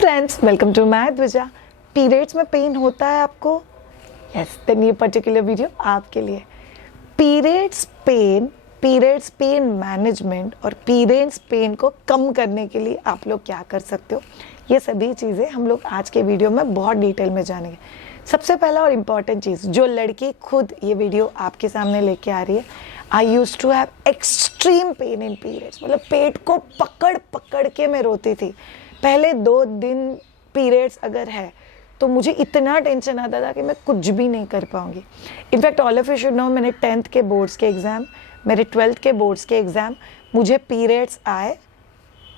Friends, welcome to my Dwija. Periods में pain होता है आपको? यस, देन ये पर्टिकुलर वीडियो आपके लिए। पीरियड्स पेन मैनेजमेंट और पीरियड्स पेन को कम करने के लिए आप लोग क्या कर सकते हो, ये सभी चीज़ें हम लोग आज के वीडियो में बहुत डिटेल में जानेंगे। सबसे पहला और इम्पॉर्टेंट चीज़, जो लड़की खुद ये वीडियो आपके सामने लेके आ रही है, I use to have extreme pain in periods, मतलब पेट को पकड़ पकड़ के मैं रोती थी। पहले 2 दिन पीरियड्स अगर है तो मुझे इतना टेंशन आता था कि मैं कुछ भी नहीं कर पाऊंगी। In fact all of you should know, मैंने 10th के बोर्ड्स के एग्ज़ाम, मेरे 12th के बोर्ड्स के एग्ज़ाम, मुझे पीरियड्स आए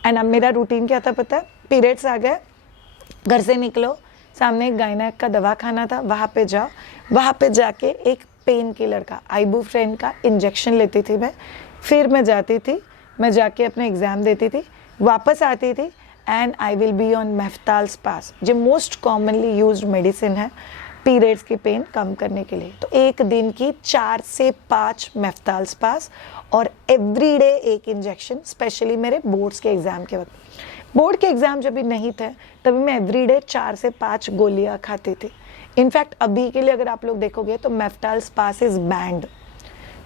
एंड अब मेरा रूटीन क्या था पता है? पीरियड्स आ गए, घर से निकलो, सामने एक गायनेक का दवाखाना था, वहाँ पे जाओ, वहाँ पे जाके एक पेन किलर का आइबुप्रोफेन का इंजेक्शन लेती थी मैं, फिर मैं जाती थी, मैं जाके अपने एग्ज़ाम देती थी, वापस आती थी and I will be on Meftal Spas, जो मोस्ट कॉमनली यूज्ड मेडिसिन है पीरियड्स की पेन कम करने के लिए। तो एक दिन की 4 से 5 मेफ्टाल स्पास और एवरीडे एक इंजेक्शन, स्पेशली मेरे बोर्ड्स के एग्ज़ाम के वक्त। बोर्ड के एग्ज़ाम जब भी नहीं थे तभी मैं एवरीडे 4 से 5 गोलियां खाती थी। इनफैक्ट अभी के लिए अगर आप लोग देखोगे तो मेफ्टाल स्पास इज बैंड,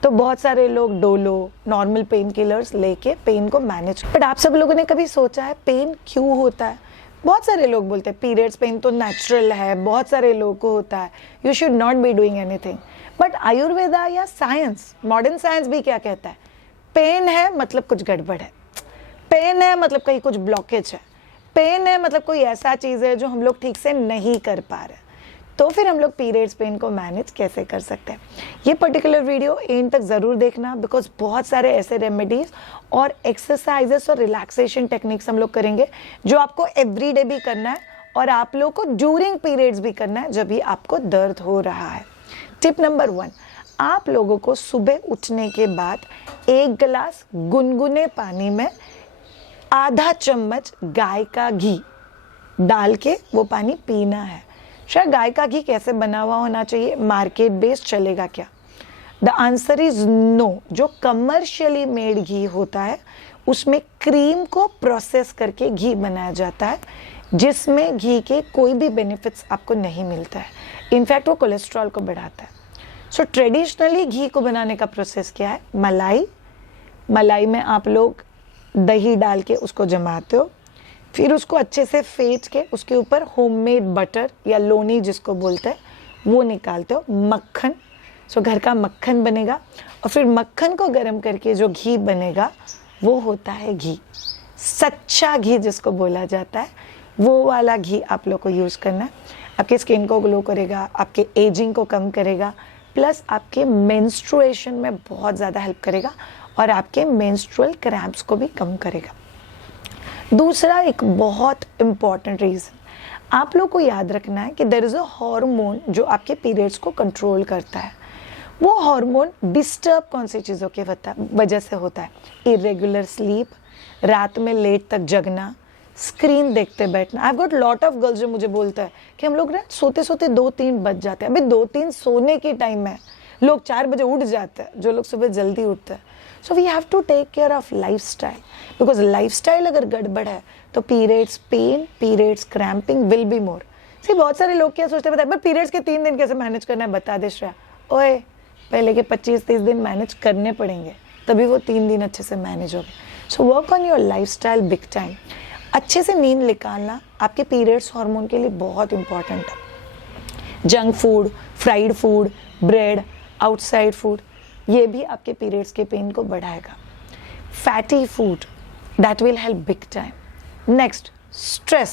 तो बहुत सारे लोग डोलो, नॉर्मल पेन किलर्स लेके पेन को मैनेज। बट आप सब लोगों ने कभी सोचा है पेन क्यों होता है? बहुत सारे लोग बोलते हैं पीरियड्स पेन तो नेचुरल है, बहुत सारे लोगों को होता है, you should not be doing anything. But Ayurveda या साइंस, मॉडर्न साइंस भी क्या कहता है? पेन है मतलब कुछ गड़बड़ है, पेन है मतलब कहीं कुछ ब्लॉकेज है, पेन है मतलब कोई ऐसा चीज़ है जो हम लोग ठीक से नहीं कर पा रहे। तो फिर हम लोग पीरियड्स पेन को मैनेज कैसे कर सकते हैं, ये पर्टिकुलर वीडियो एंड तक ज़रूर देखना, बिकॉज बहुत सारे ऐसे रेमेडीज और एक्सरसाइजेस और रिलैक्सेशन टेक्निक्स हम लोग करेंगे जो आपको एवरीडे भी करना है और आप लोग को ड्यूरिंग पीरियड्स भी करना है जब भी आपको दर्द हो रहा है। टिप नंबर 1, आप लोगों को सुबह उठने के बाद 1 गिलास गुनगुने पानी में आधा चम्मच गाय का घी डाल के वो पानी पीना है। शायद गाय का घी कैसे बना हुआ होना चाहिए, मार्केट बेस्ड चलेगा क्या? The answer is no. जो कमर्शियली मेड घी होता है उसमें क्रीम को प्रोसेस करके घी बनाया जाता है, जिसमें घी के कोई भी बेनिफिट्स आपको नहीं मिलता है। इनफैक्ट वो कोलेस्ट्रॉल को बढ़ाता है। सो ट्रेडिशनली घी को बनाने का प्रोसेस क्या है? मलाई में आप लोग दही डाल के उसको जमाते हो, फिर उसको अच्छे से फेंट के उसके ऊपर होममेड बटर या लोनी जिसको बोलते हैं वो निकालते हो, मक्खन, सो घर का मक्खन बनेगा और फिर मक्खन को गर्म करके जो घी बनेगा वो होता है घी। सच्चा घी जिसको बोला जाता है, वो वाला घी आप लोग को यूज़ करना है। आपके स्किन को ग्लो करेगा, आपके एजिंग को कम करेगा, प्लस आपके मेंस्ट्रुएशन में बहुत ज़्यादा हेल्प करेगा और आपके मेंस्ट्रुअल क्रैम्प्स को भी कम करेगा। दूसरा एक बहुत इम्पॉर्टेंट रीज़न आप लोग को याद रखना है कि देयर इज़ अ हार्मोन जो आपके पीरियड्स को कंट्रोल करता है। वो हार्मोन डिस्टर्ब कौन सी चीज़ों की वजह से होता है? इरेगुलर स्लीप, रात में लेट तक जगना, स्क्रीन देखते बैठना। I have got lot of girls जो मुझे बोलता है कि हम लोग ना सोते सोते 2-3 बज जाते हैं। अभी 2-3 सोने की टाइम है, लोग 4 बजे उठ जाते हैं, जो लोग सुबह जल्दी उठते हैं। So we have to take care of lifestyle, because lifestyle अगर गड़बड़ है तो periods pain, periods cramping will be more. See बहुत सारे लोग क्या सोचते हैं, बट पीरियड्स के 3 दिन कैसे मैनेज करना है बता दे श्रेया। ओए, पहले के 25-30 दिन मैनेज करने पड़ेंगे, तभी वो 3 दिन अच्छे से मैनेज होंगे। So work on your lifestyle big time. अच्छे से नींद निकालना आपके पीरियड्स हार्मोन के लिए बहुत इंपॉर्टेंट है। Junk food, fried food, bread, outside food, ये भी आपके पीरियड्स के पेन को बढ़ाएगा। Fatty food, that will help big time. Next, stress.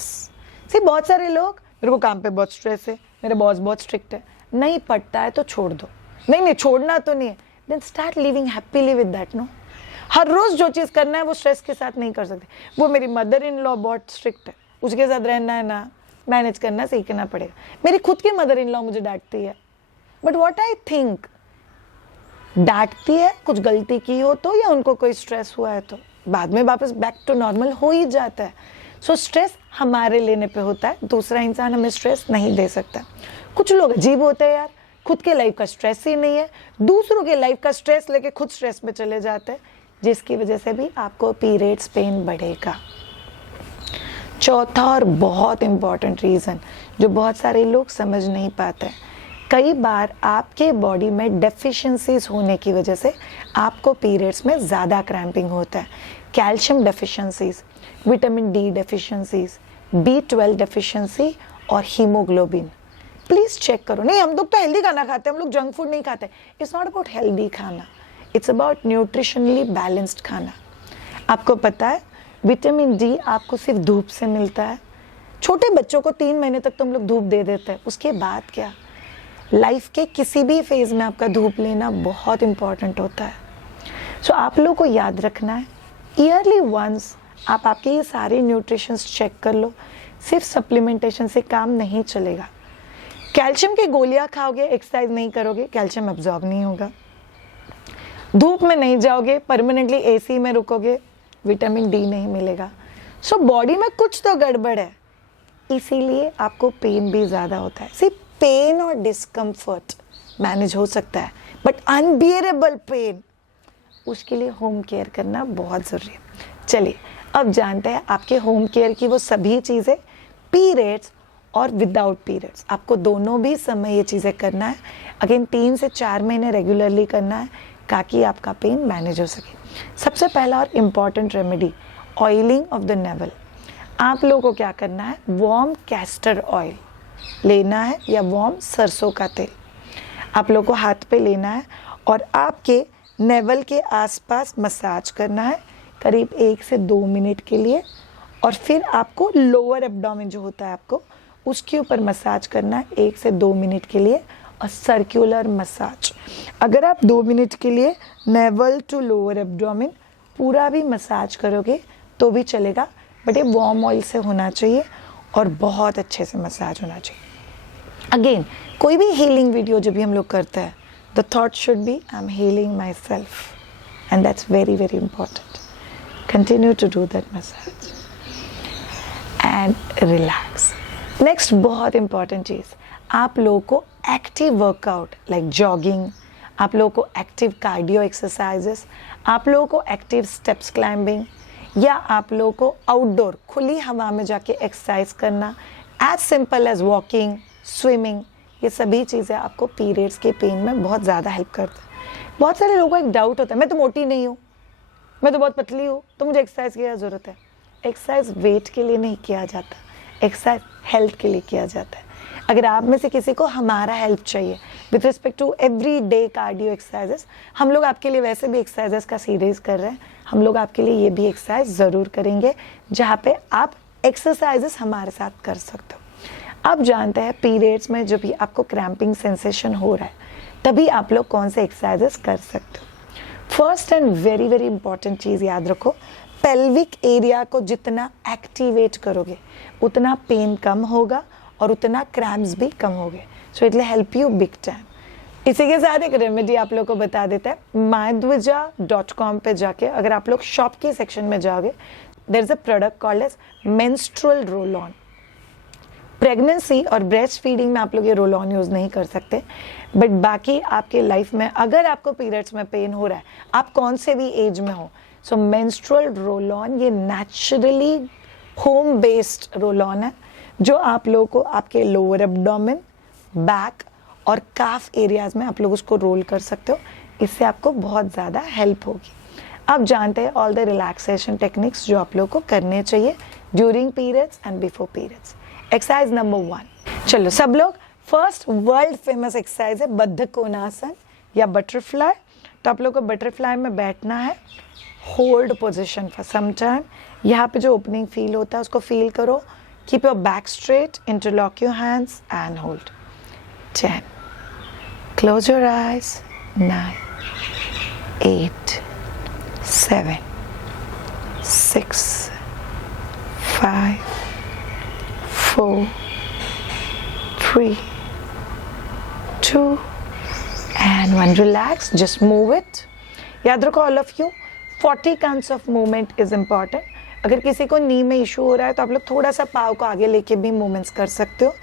See बहुत सारे लोग, मेरे को काम पे बहुत स्ट्रेस है, मेरे बॉस बहुत स्ट्रिक्ट है, नहीं पड़ता है तो छोड़ दो। नहीं छोड़ना तो नहीं है, then start living happily with that. No, हर रोज जो चीज़ करना है वो स्ट्रेस के साथ नहीं कर सकते। वो मेरी मदर इन लॉ बहुत स्ट्रिक्ट है, उसके साथ रहना है ना, मैनेज करना सीखना पड़ेगा। मेरी खुद की मदर इन लॉ मुझे डांटती है, बट वॉट आई थिंक, डांटती है कुछ गलती की हो तो, या उनको कोई स्ट्रेस हुआ है तो, बाद में वापस बैक टू नॉर्मल हो ही जाता है। सो स्ट्रेस हमारे लेने पे होता है, दूसरा इंसान हमें स्ट्रेस नहीं दे सकता। कुछ लोग अजीब होते हैं यार, खुद के लाइफ का स्ट्रेस ही नहीं है, दूसरों के लाइफ का स्ट्रेस लेके खुद स्ट्रेस में चले जाते हैं, जिसकी वजह से भी आपको पीरियड्स पेन बढ़ेगा। चौथा और बहुत इम्पॉर्टेंट रीज़न जो बहुत सारे लोग समझ नहीं पाते हैं, कई बार आपके बॉडी में डेफिशिएंसीज होने की वजह से आपको पीरियड्स में ज़्यादा क्रैम्पिंग होता है। Calcium deficiencies, vitamin D deficiencies, B12 deficiency और हीमोग्लोबिन। प्लीज़ चेक करो। नहीं, हम लोग तो हेल्दी खाना खाते हैं, हम लोग जंक फूड नहीं खाते। इट्स नॉट अबाउट हेल्दी खाना, इट्स अबाउट न्यूट्रिशनली बैलेंस्ड खाना। आपको पता है विटामिन डी आपको सिर्फ धूप से मिलता है। छोटे बच्चों को 3 महीने तक तो हम लोग धूप दे देते हैं, उसके बाद क्या? लाइफ के किसी भी फेज़ में आपका धूप लेना बहुत इम्पॉर्टेंट होता है। सो आप लोगों को याद रखना है, ईयरली वंस आप आपके ये सारे न्यूट्रिशंस चेक कर लो। सिर्फ सप्लीमेंटेशन से काम नहीं चलेगा। कैल्शियम की गोलियां खाओगे, एक्सरसाइज नहीं करोगे, कैल्शियम अब्जॉर्ब नहीं होगा। धूप में नहीं जाओगे, परमानेंटली एसी में रुकोगे, विटामिन डी नहीं मिलेगा। सो बॉडी में कुछ तो गड़बड़ है, इसीलिए आपको पेन भी ज़्यादा होता है। सिर्फ पेन और डिस्कम्फर्ट मैनेज हो सकता है, बट अनबियरेबल पेन, उसके लिए होम केयर करना बहुत ज़रूरी है। चलिए अब जानते हैं आपके होम केयर की वो सभी चीज़ें, पीरियड्स और विदाउट पीरियड्स। आपको दोनों भी समय ये चीज़ें करना है। अगेन 3 से 4 महीने रेगुलरली करना है ताकि आपका पेन मैनेज हो सके। सबसे पहला और important remedy, oiling of the naval. आप लोगों को क्या करना है, वार्म कैस्टर ऑयल लेना है या वार्म सरसों का तेल आप लोगों को हाथ पे लेना है और आपके नेवल के आसपास मसाज करना है करीब 1 से 2 मिनट के लिए। और फिर आपको लोअर एब्डोमेन जो होता है आपको उसके ऊपर मसाज करना है 1 से 2 मिनट के लिए, और सर्कुलर मसाज। अगर आप 2 मिनट के लिए नेवल टू लोअर एब्डोमेन पूरा भी मसाज करोगे तो भी चलेगा, बट ये वार्म ऑयल से होना चाहिए और बहुत अच्छे से मसाज होना चाहिए। अगेन कोई भी हीलिंग वीडियो जब भी हम लोग करते हैं, the thought should be I am healing my self, and that's very very important. Continue to do that massage and relax. Next बहुत इंपॉर्टेंट चीज़, आप लोगों को एक्टिव वर्कआउट लाइक जॉगिंग, आप लोगों को एक्टिव कार्डियो एक्सरसाइजेस, आप लोगों को एक्टिव स्टेप्स क्लाइंबिंग, या आप लोगों को आउटडोर खुली हवा में जाके एक्सरसाइज करना, as simple as walking, swimming, ये सभी चीज़ें आपको पीरियड्स के पेन में बहुत ज़्यादा हेल्प करते हैं। बहुत सारे लोगों को एक डाउट होता है, मैं तो मोटी नहीं हूँ, मैं तो बहुत पतली हूँ, तो मुझे एक्सरसाइज की क्या ज़रूरत है? एक्सरसाइज वेट के लिए नहीं किया जाता, एक्सरसाइज हेल्थ के लिए किया जाता है। अगर आप में से किसी को हमारा हेल्प चाहिए with respect to every day cardio exercises, हम लोग आपके लिए वैसे भी एक्सरसाइजेस का सीरीज कर रहे हैं, हम लोग आपके लिए ये भी एक्सरसाइज ज़रूर करेंगे जहाँ पे आप एक्सरसाइजेस हमारे साथ कर सकते हो। अब जानते हैं पीरियड्स में जब भी आपको क्रैम्पिंग सेंसेशन हो रहा है तभी आप लोग कौन से एक्सरसाइजेस कर सकते हो। First and very very important चीज़ याद रखो, पेल्विक एरिया को जितना एक्टिवेट करोगे उतना पेन कम होगा और उतना क्रैम्प्स भी कम होंगे। So it will help you big time. इसी के साथ एक रेमेडी आप लोग को बता देता है, madhvija.com पे जाके अगर आप लोग शॉप के सेक्शन में जाओगे, there is a product called as menstrual roll on. Pregnancy और ब्रेस्ट फीडिंग में आप लोग ये रोल ऑन यूज़ नहीं कर सकते, बट बाकी आपके लाइफ में अगर आपको पीरियड्स में पेन हो रहा है, आप कौन से भी एज में हो, सो मेंस्ट्रुअल रोल ऑन ये naturally home based roll on है जो आप लोगों को आपके लोअर एब्डोमेन, बैक और काफ एरियाज में आप लोग उसको रोल कर सकते हो। इससे आपको बहुत ज़्यादा हेल्प होगी। अब जानते हैं ऑल द रिलैक्सेशन टेक्निक्स जो आप लोग को करने चाहिए during periods and before periods. Exercise number 1, चलो सब लोग, फर्स्ट वर्ल्ड फेमस एक्सरसाइज है बद्ध कोणासन या बटरफ्लाई। तो आप लोग को बटरफ्लाई में बैठना है, hold position for some time. यहाँ पे जो ओपनिंग फील होता है उसको फील करो। Keep your back straight, interlock your hands and hold. 10. Close your eyes. 9, 8, 7, 6, 5, 4, 3, 2, and 1. Relax. Just move it. याद रखो all of you, 40 counts of movement is important. अगर किसी को नी में इशू हो रहा है तो आप लोग थोड़ा सा पाव को आगे लेके भी मूवमेंट्स कर सकते हो,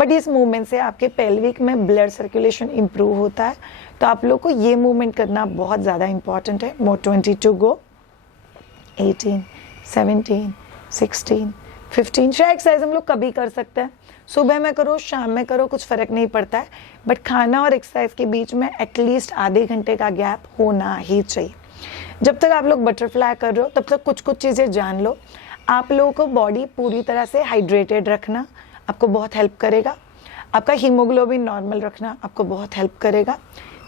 बट इस मूवमेंट से आपके पेल्विक में ब्लड सर्कुलेशन इंप्रूव होता है। तो आप लोग को ये मूवमेंट करना बहुत ज़्यादा इंपॉर्टेंट है। मोर 22 गो, 18, 17, 16, 15। शायद एक्सरसाइज हम लोग कभी कर सकते हैं, सुबह में करो शाम में करो कुछ फ़र्क नहीं पड़ता है, बट खाना और एक्सरसाइज के बीच में एटलीस्ट आधे घंटे का गैप होना ही चाहिए। जब तक आप लोग बटरफ्लाई कर रहे हो तब तक कुछ कुछ चीज़ें जान लो। आप लोगों को बॉडी पूरी तरह से हाइड्रेटेड रखना आपको बहुत हेल्प करेगा। आपका हीमोग्लोबिन नॉर्मल रखना आपको बहुत हेल्प करेगा।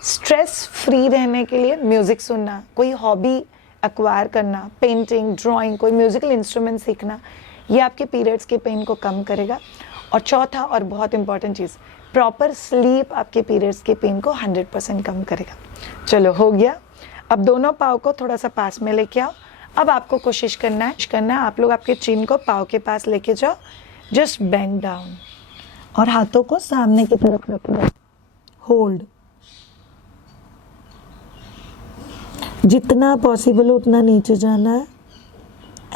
स्ट्रेस फ्री रहने के लिए म्यूज़िक सुनना, कोई हॉबी एक्वायर करना, पेंटिंग, ड्राइंग, कोई म्यूज़िकल इंस्ट्रूमेंट सीखना, ये आपके पीरियड्स के पेन को कम करेगा। और चौथा और बहुत इंपॉर्टेंट चीज़, प्रॉपर स्लीप आपके पीरियड्स के पेन को 100% कम करेगा। चलो हो गया। अब दोनों पाँव को थोड़ा सा पास में लेके आओ। अब आपको कोशिश करना है आप लोग आपके चिन को पाँव के पास लेके जाओ, जस्ट बेंड डाउन और हाथों को सामने की तरफ रख दो। होल्ड, जितना पॉसिबल उतना नीचे जाना है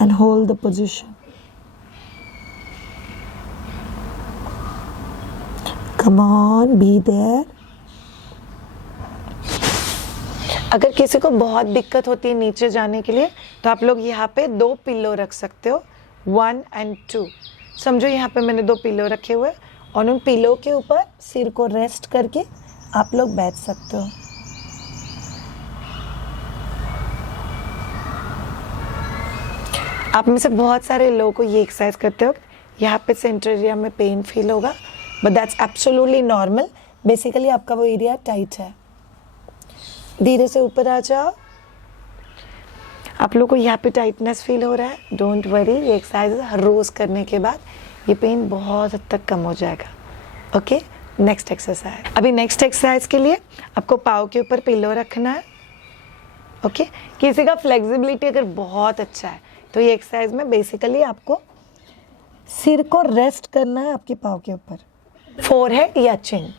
and hold the position. Come on, be there. अगर किसी को बहुत दिक्कत होती है नीचे जाने के लिए तो आप लोग यहाँ पे 2 पिल्लो रख सकते हो, 1 और 2। समझो यहाँ पे मैंने 2 पिल्लो रखे हुए और उन पिल्लो के ऊपर सिर को रेस्ट करके आप लोग बैठ सकते हो। आप में से बहुत सारे लोगों को ये एक्सरसाइज करते हो यहाँ पे सेंटर एरिया में पेन फील होगा, but that's absolutely normal. Basically आपका वो एरिया टाइट है। धीरे से ऊपर आ जाओ। आप लोग को यहाँ पे टाइटनेस फील हो रहा है, डोंट वरी, ये एक्सरसाइज हर रोज़ करने के बाद ये पेन बहुत हद तक कम हो जाएगा। Okay, next exercise. अभी नेक्स्ट एक्सरसाइज के लिए आपको पाँव के ऊपर पिलो रखना है। ओके, किसी का फ्लेक्सिबिलिटी अगर बहुत अच्छा है तो ये एक्सरसाइज में बेसिकली आपको सिर को रेस्ट करना है आपके पाँव के ऊपर, फोरहेड या चिन।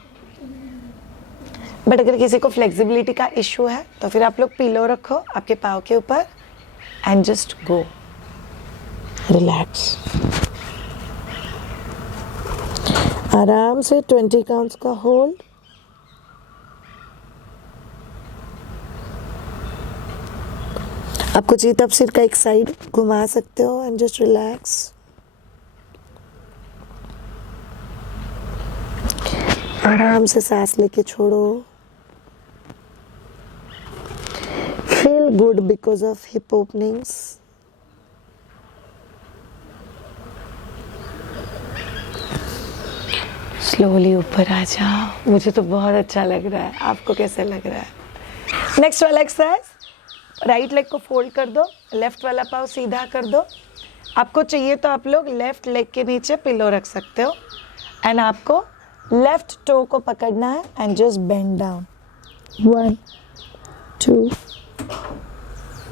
बट अगर किसी को फ्लेक्सिबिलिटी का इशू है तो फिर आप लोग पिलो रखो आपके पाँव के ऊपर एंड जस्ट गो, रिलैक्स। आराम से 20 काउंट्स का होल्ड। आपको चाहिए तो आप सिर का एक साइड घुमा सकते हो एंड जस्ट रिलैक्स। आराम से सांस लेके छोड़ो। Feel good because of hip openings. Slowly ऊपर आ जाओ। मुझे तो बहुत अच्छा लग रहा है, आपको कैसे लग रहा है? नेक्स्ट वाला एक्सरसाइज, राइट लेग को फोल्ड कर दो, लेफ्ट वाला पाँव सीधा कर दो। आपको चाहिए तो आप लोग लेफ्ट लेग के नीचे पिलो रख सकते हो एंड आपको लेफ्ट टो को पकड़ना है and just bend down. 1 2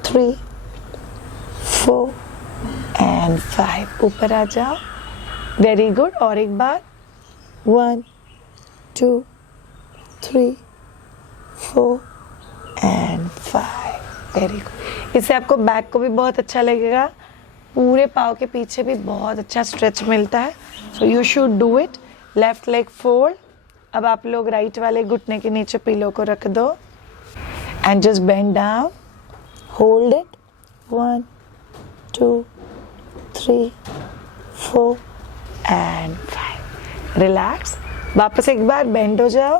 3 4 and 5। ऊपर आ जाओ। Very good. और एक बार 1 2 3 4 एंड 5। Very good. इससे आपको बैक को भी बहुत अच्छा लगेगा, पूरे पाँव के पीछे भी बहुत अच्छा स्ट्रेच मिलता है। So you should do it. Left leg fold. अब आप लोग राइट वाले घुटने के नीचे पिलो को रख दो and just bend down, hold it. 1 2 3 4 and 5। Relax. वापस एक बार बेंड हो जाओ।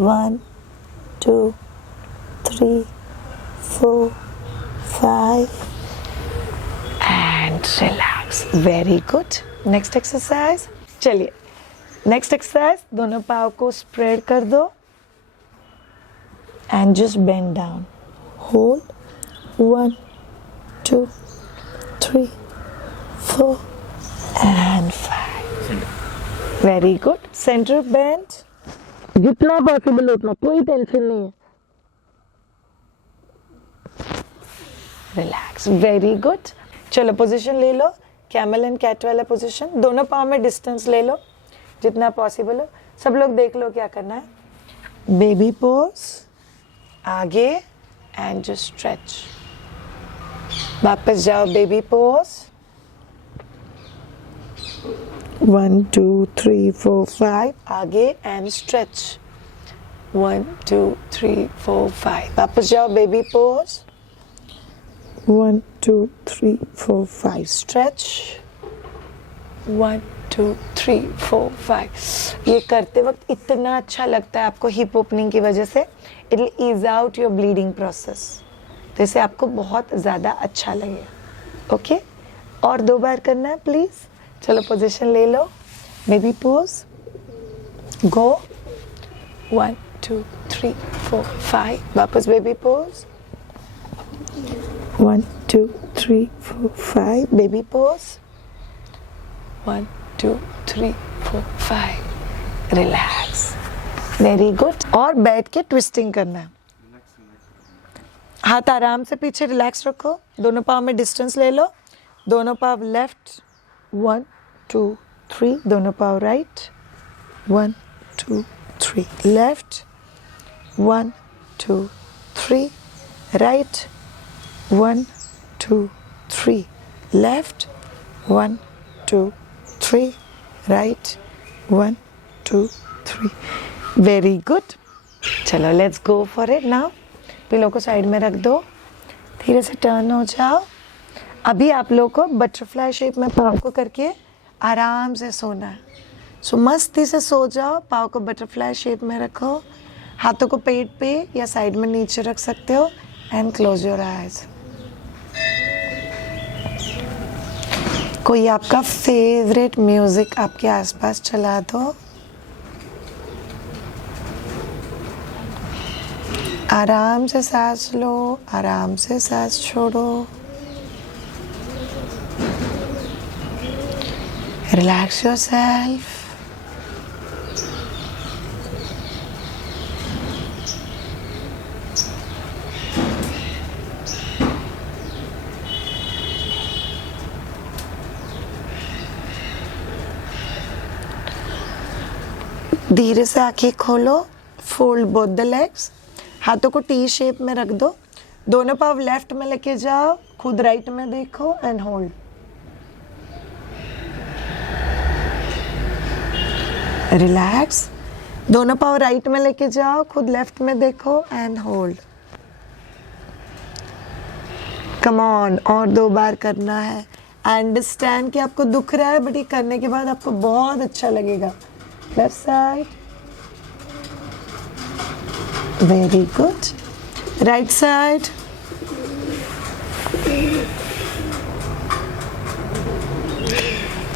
1 2 3 4 5 and relax. Very good. Next exercise. चलिए नेक्स्ट एक्सरसाइज, दोनों पाँव को स्प्रेड कर दो and just bend down, hold. 1 2 3 4 and 5। Very good. Centre bend, जितना पॉसिबल उतना, कोई टेंशन नहीं है। रिलैक्स। Very good. चलो पोजीशन ले लो, कैमल एंड कैट वाला पोजीशन। दोनों पाँव में डिस्टेंस ले लो जितना पॉसिबल हो। सब लोग देख लो क्या करना है। बेबी पोज, आगे एंड जस्ट स्ट्रेच। वापस जाओ, बेबी पोज। 1 2 3 4 5, आगे एंड स्ट्रेच। 1 2 3 4 5। वापस जाओ, बेबी पोज। 1 2 3 4 5, स्ट्रेच। 1 2 3 4 5। ये करते वक्त इतना अच्छा लगता है आपको हिप ओपनिंग की वजह से, it will ease out your bleeding process, तो इससे आपको बहुत ज़्यादा अच्छा लगेगा। ओके, और 2 बार करना है प्लीज़। चलो पोजीशन ले लो, बेबी पोज, गो 1 2 3 4 5। वापस baby pose 1 2 3 4 5। Baby pose 1 2 3 4 5। Relax, very good. और बैठ के ट्विस्टिंग करना है। हाथ आराम से पीछे रिलैक्स रखो, दोनों पाँव में डिस्टेंस ले लो, दोनों पाँव लेफ्ट 1 2 3, दोनों पाँव right 1 2 3, left 1 2 3, right 1 2 3, left 1 2 3, right 1 2 3। Very good. चलो let's go for it now. Pillow को साइड में रख दो, धीरे से टर्न हो जाओ। अभी आप लोग को बटरफ्लाई शेप में पाँव को करके आराम से सोना है। सो मस्ती से सो जाओ, पाँव को बटरफ्लाई शेप में रखो, हाथों को पेट पे या साइड में नीचे रख सकते हो एंड क्लोज योर आइज। कोई आपका फेवरेट म्यूजिक आपके आसपास चला दो। आराम से सांस लो, आराम से सांस छोड़ो। Relax yourself. धीरे से आंखें खोलो, फोल्ड बोथ द लेग्स, हाथों को टी शेप में रख दो, दोनों पाँव लेफ्ट में लेके जाओ, खुद राइट में देखो एंड होल्ड। रिलैक्स, दोनों पाँव राइट में लेके जाओ, खुद लेफ्ट में देखो एंड होल्ड। कम ऑन, और 2 बार करना है। आई अंडरस्टैंड कि आपको दुख रहा है, बट ये करने के बाद आपको बहुत अच्छा लगेगा। Left side, very good. Right side,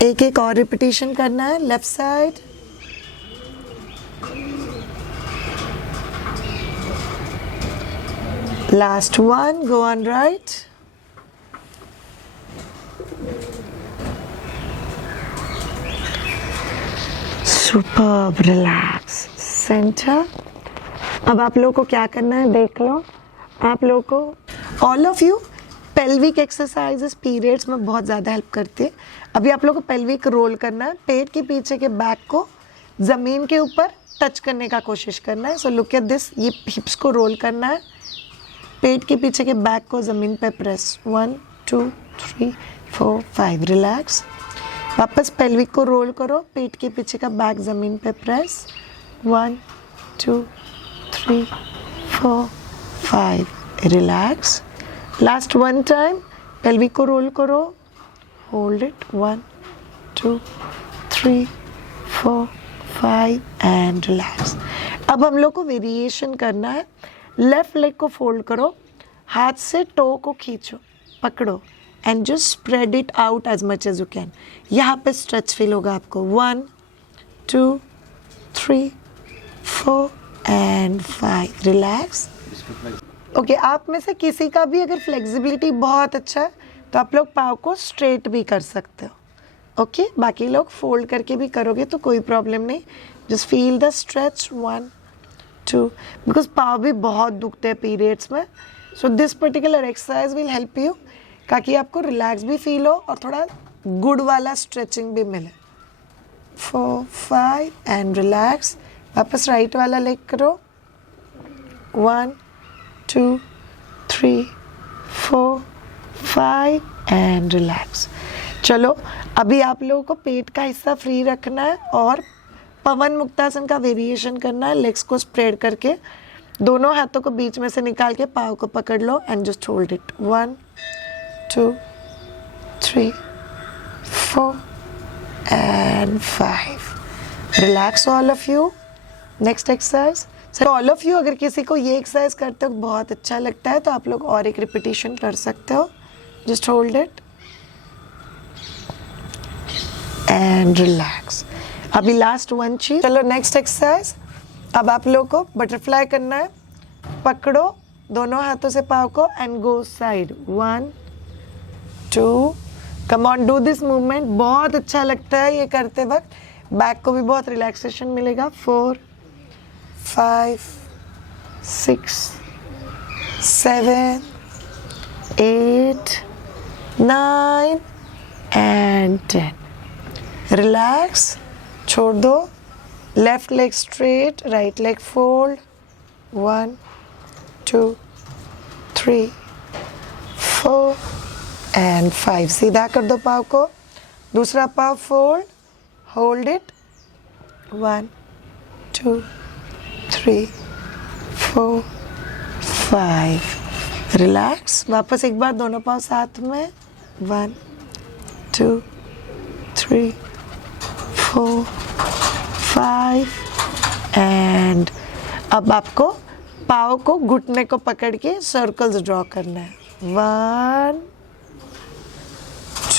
एक और रिपीटिशन करना है। Left side, last one, go on right. Superb, relax, centre. अब आप लोगों को क्या करना है देख लो। आप लोगों को, all of you, pelvic exercises periods में बहुत ज़्यादा हेल्प करती है। अभी आप लोगों को पेल्विक रोल करना है, पेट के पीछे के बैक को ज़मीन के ऊपर टच करने का कोशिश करना है। सो लुक एट दिस, ये हिप्स को रोल करना है, पेट के पीछे के बैक को ज़मीन पे प्रेस 1 2 3 4 5। रिलैक्स, वापस पेल्विक को रोल करो, पेट के पीछे का बैक ज़मीन पे press 1 2 3 4 5। Relax, last one time, pelvic को रोल करो, होल्ड इट 1 2 3 4 5 एंड रिलैक्स। अब हम लोग को वेरिएशन करना है। लेफ्ट लेग को फोल्ड करो, हाथ से टो को खींचो, पकड़ो and just spread it out as much as you can. यहाँ पे स्ट्रेच फील होगा आपको। 1 2 3 4 एंड 5। रिलैक्स। ओके, आप में से किसी का भी अगर फ्लेक्सिबिलिटी बहुत अच्छा है तो आप लोग पाँव को स्ट्रेट भी कर सकते हो। ओके, बाकी लोग फोल्ड करके भी करोगे तो कोई प्रॉब्लम नहीं। Just feel the stretch 1 2, because पाँव भी बहुत दुखते हैं पीरियड्स में। So this particular exercise will help you, ताकि आपको रिलैक्स भी फील हो और थोड़ा गुड वाला स्ट्रेचिंग भी मिले। 4 5 एंड रिलैक्स। वापस राइट वाला लेग करो, 1 2 3 4 5 एंड रिलैक्स। चलो अभी आप लोगों को पेट का हिस्सा फ्री रखना है और पवन मुक्तासन का वेरिएशन करना है। लेग्स को स्प्रेड करके दोनों हाथों को बीच में से निकाल के पाँव को पकड़ लो and just hold it. 1 2 3 4 and 5. Relax all of you. Next exercise. Sir all of you अगर किसी को ये एक्सरसाइज करते हो बहुत अच्छा लगता है तो आप लोग और एक रिपीटिशन कर सकते हो. Just hold it and relax. अभी लास्ट वन चीज. चलो नेक्स्ट एक्सरसाइज. अब आप लोग को बटरफ्लाई करना है. पकड़ो दोनों हाथों से पाँव को and go side. 1 2. Come on, do this movement. बहुत अच्छा लगता है ये करते वक्त. बैक को भी बहुत रिलैक्सेशन मिलेगा. 4 5 6 7 8 9 and 10. रिलैक्स. छोड़ दो. Left leg straight, right leg fold. 1 2 3 4 and 5. सीधा कर दो पाँव को. दूसरा पाँव फोल्ड. Hold it. 1 2 3 4 5. रिलैक्स. वापस एक बार दोनों पाँव साथ में. 1 2 3 4 5 एंड अब आपको पाँव को घुटने को पकड़ के सर्कल्स ड्रॉ करना है. 1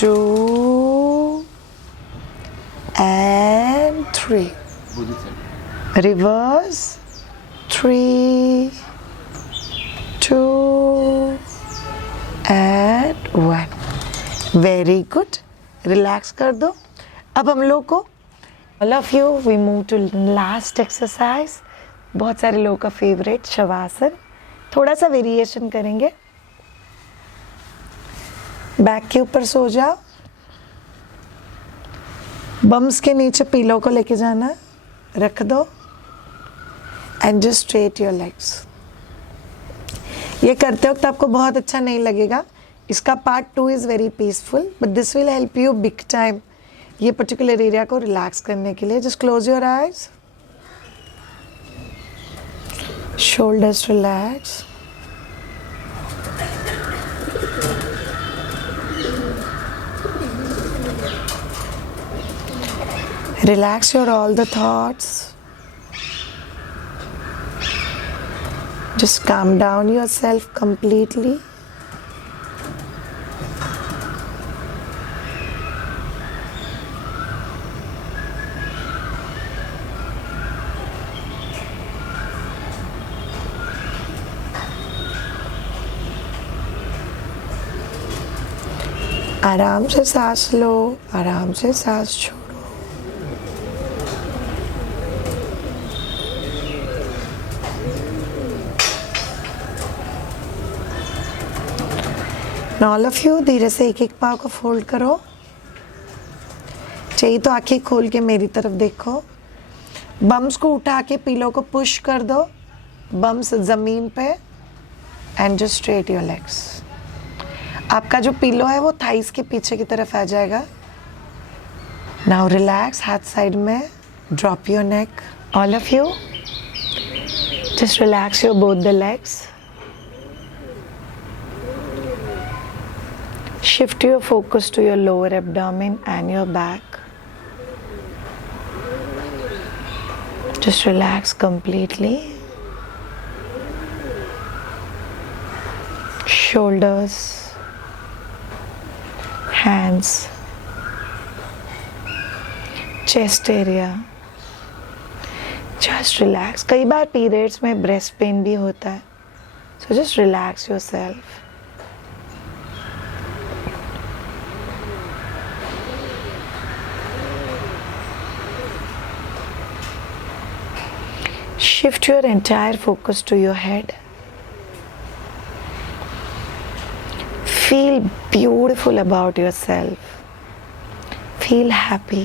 2 and 3. Reverse. 3 2 and 1. Very good. Relax कर दो. अब हम लोग को all of you we move to last exercise. बहुत सारे लोगों का फेवरेट शवासन. थोड़ा सा वेरिएशन करेंगे. बैक के ऊपर सो जाओ. बम्स के नीचे पीलो को लेके जाना. रख दो and just straight your legs. ये करते वक्त आपको बहुत अच्छा नहीं लगेगा. इसका part 2 is very peaceful but this will help you big time ये पर्टिकुलर एरिया को रिलैक्स करने के लिए. Just close your eyes. Shoulders relax. Relax your all the thoughts. Just calm down yourself completely. आराम से सांस लो, आराम से सांस छोड़ो. ऑल ऑफ यू धीरे से एक एक पाँव को फोल्ड करो. चाहिए तो आंखें खोल के मेरी तरफ देखो. बम्स को उठा के पीलो को पुश कर दो. बम्स ज़मीन पे and just straight your legs. आपका जो पीलो है वो थाइस के पीछे की तरफ आ जाएगा. Now relax. हाथ साइड में. Drop your neck. All of you just relax your both the legs. Shift your focus to your lower abdomen and your back. Just relax completely. Shoulders, hands, chest area. Just relax. कई बार periods में breast pain भी होता है. So just relax yourself. Shift your entire focus to your head. Feel beautiful about yourself. Feel happy.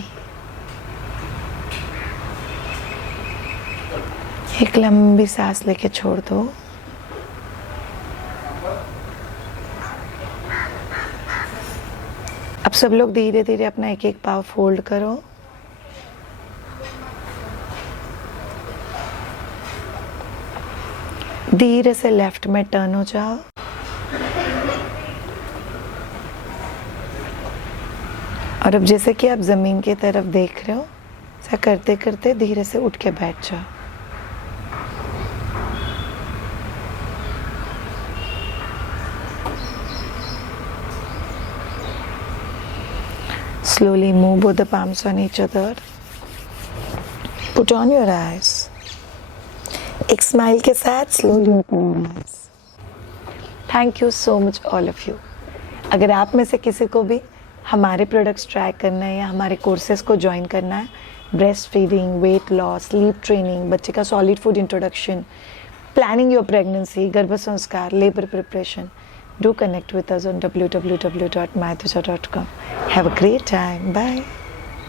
एक लंबी सांस लेके छोड़ दो. अब सब लोग धीरे धीरे अपना एक एक पाँव फोल्ड करो. धीरे से लेफ्ट में टर्न हो जाओ. और अब जैसे कि आप ज़मीन की तरफ देख रहे हो, ऐसा करते करते धीरे से उठ के बैठ जाओ। Slowly move both the palms on each other. Put on your eyes. एक स्माइल के साथ slowly open your eyes. Thank you so much all of you. अगर आप में से किसी को भी हमारे प्रोडक्ट्स ट्राई करना है या हमारे कोर्सेज को ज्वाइन करना है, breast feeding, weight loss, sleep training, बच्चे का solid food introduction, planning your pregnancy, गर्भ संस्कार, labour preparation, do connect with us on www.mythuja.com. Have a great time. Bye.